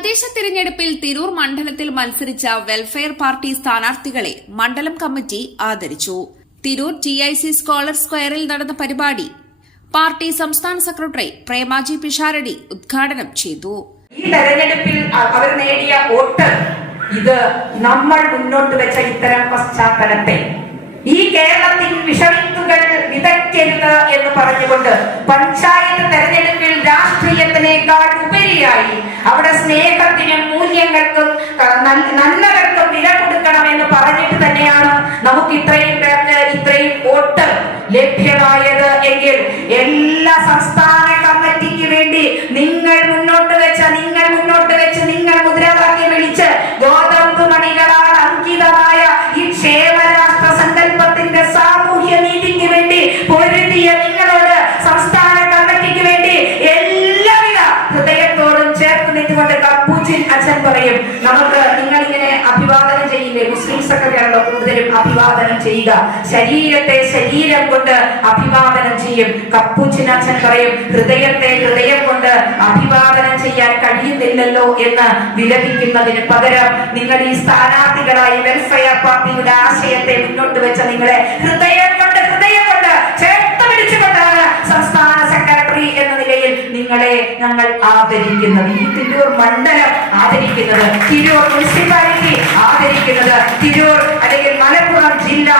തദ്ദേശ തിരഞ്ഞെടുപ്പിൽ തിരൂർ മണ്ഡലത്തിൽ മത്സരിച്ച വെൽഫെയർ പാർട്ടി സ്ഥാനാർത്ഥികളെ മണ്ഡലം കമ്മിറ്റി ആദരിച്ചു. Tirur T I C scholar സ്ക്വയറിൽ നടന്ന പരിപാടി പാർട്ടി സംസ്ഥാന സെക്രട്ടറി പ്രേമാജി പിഷാരടി ഉദ്ഘാടനം ചെയ്തു. ഈ തെരഞ്ഞെടുപ്പിൽ അവർ നേടിയ വോട്ട് ഇത് നമ്മൾ മുന്നോട്ട് വെച്ച ഇത്തരം പശ്ചാത്തലത്തെ ഈ കേരളത്തിൽ വിഷവിത്തുകൾ വിതയ്ക്കരുത് എന്ന് പറഞ്ഞുകൊണ്ട് പഞ്ചായത്ത് തെരഞ്ഞെടുപ്പിൽ രാഷ്ട്രീയത്തിനേക്കാൾ ഉപരിയായി അവിടെ സ്നേഹത്തിനും മൂല്യങ്ങൾക്കും നന്മകൾക്കും വില കൊടുക്കണമെന്ന് പറഞ്ഞിട്ട് തന്നെയാണ് നമുക്ക് ഇത്രയും പേർക്ക് ഇത്രയും വോട്ട് ലഭ്യമായത് എങ്കിൽ എല്ലാ സംസ്ഥാന കപ്പൂച്ചിൻ അച്ഛൻ പറയും നമുക്ക് നിങ്ങൾ ഇങ്ങനെ അഭിവാദനം ചെയ്യില്ലേ? മുസ്ലിംസ് ഒക്കെ ആണല്ലോ കൂടുതലും അഭിവാദനം ചെയ്യുക. ശരീരത്തെ ശരീരം കൊണ്ട് അഭിവാദനം ചെയ്യും. കപ്പൂച്ചിൻ അച്ഛൻ പറയും ഹൃദയത്തെ ഹൃദയം കൊണ്ട് അഭിവാദനം ചെയ്യാൻ കഴിയുന്നില്ലല്ലോ എന്ന് വിലപിക്കുന്നതിന് പകരം നിങ്ങൾ ഈ സ്ഥാനാർത്ഥികളായി വെൽഫെയർ പാർട്ടിയുടെ ആശയത്തെ മുന്നോട്ട് വെച്ച നിങ്ങളെ ഹൃദയം ഞങ്ങൾ ആദരിക്കുന്നത്. ഈ തിരൂർ മണ്ഡലം ആദരിക്കുന്നത് തിരൂർ മുനിസിപ്പാലിറ്റി ആദരിക്കുന്നത് തിരൂർ അല്ലെങ്കിൽ മലപ്പുറം ജില്ല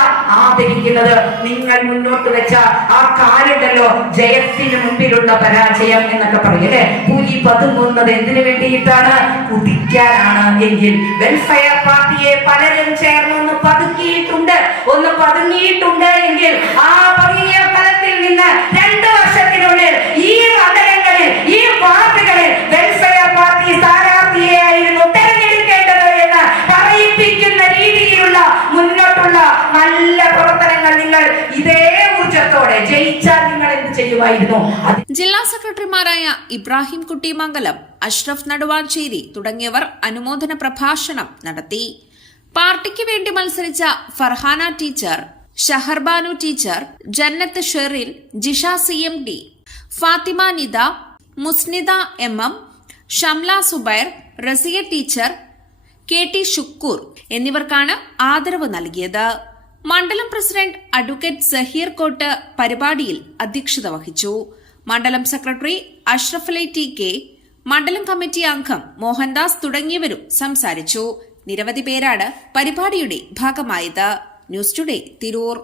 ആദരിക്കുന്നത്. നിങ്ങൾ മുന്നോട്ട് വെച്ച ആ കാലുണ്ടല്ലോ ജയത്തിന് മുമ്പിലുള്ള പരാജയം എന്നൊക്കെ പറയും അല്ലെ? പുലി പതുങ്ങുന്നത് എന്തിനു വേണ്ടിയിട്ടാണ്? കുതിക്കാനാണ് എങ്കിൽ വെൽഫെയർ പാർട്ടിയെ പലരും ചേർന്ന് ഒന്ന് പതുക്കിയിട്ടുണ്ട്. ഒന്ന് പതുങ്ങിയിട്ടുണ്ട് എങ്കിൽ ആ പതുങ്ങിയ ഫലത്തിൽ നിന്ന് നല്ല പ്രവർത്തനങ്ങൾ നിങ്ങൾ ഇതേ ഊർജത്തോടെ ജയിച്ചാൽ നിങ്ങൾ എന്ത് ചെയ്യുമായിരുന്നു? ജില്ലാ സെക്രട്ടറിമാരായ ഇബ്രാഹിം കുട്ടി മംഗലം അഷ്റഫ് നടുവാഞ്ചേരി തുടങ്ങിയവർ അനുമോദന പ്രഭാഷണം നടത്തി. പാർട്ടിക്ക് വേണ്ടി മത്സരിച്ച Farhana teacher Shaharbanu teacher Jannath Sheril Jisha C M D Fathima Nida Musnida M M Shamla Zubair Raziya teacher K T Shukkur എന്നിവർക്കാണ് ആദരവ് നൽകിയത്. മണ്ഡലം പ്രസിഡന്റ് അഡ്വക്കേറ്റ് സഹീർ കോട്ട് പരിപാടിയിൽ അധ്യക്ഷത വഹിച്ചു. മണ്ഡലം secretary Ashraf Ali T K മണ്ഡലം കമ്മിറ്റി അംഗം മോഹൻദാസ് തുടങ്ങിയവരും സംസാരിച്ചു. നിരവധി പേരാണ് പരിപാടിയുടെ ഭാഗമായത്. News today Tirur.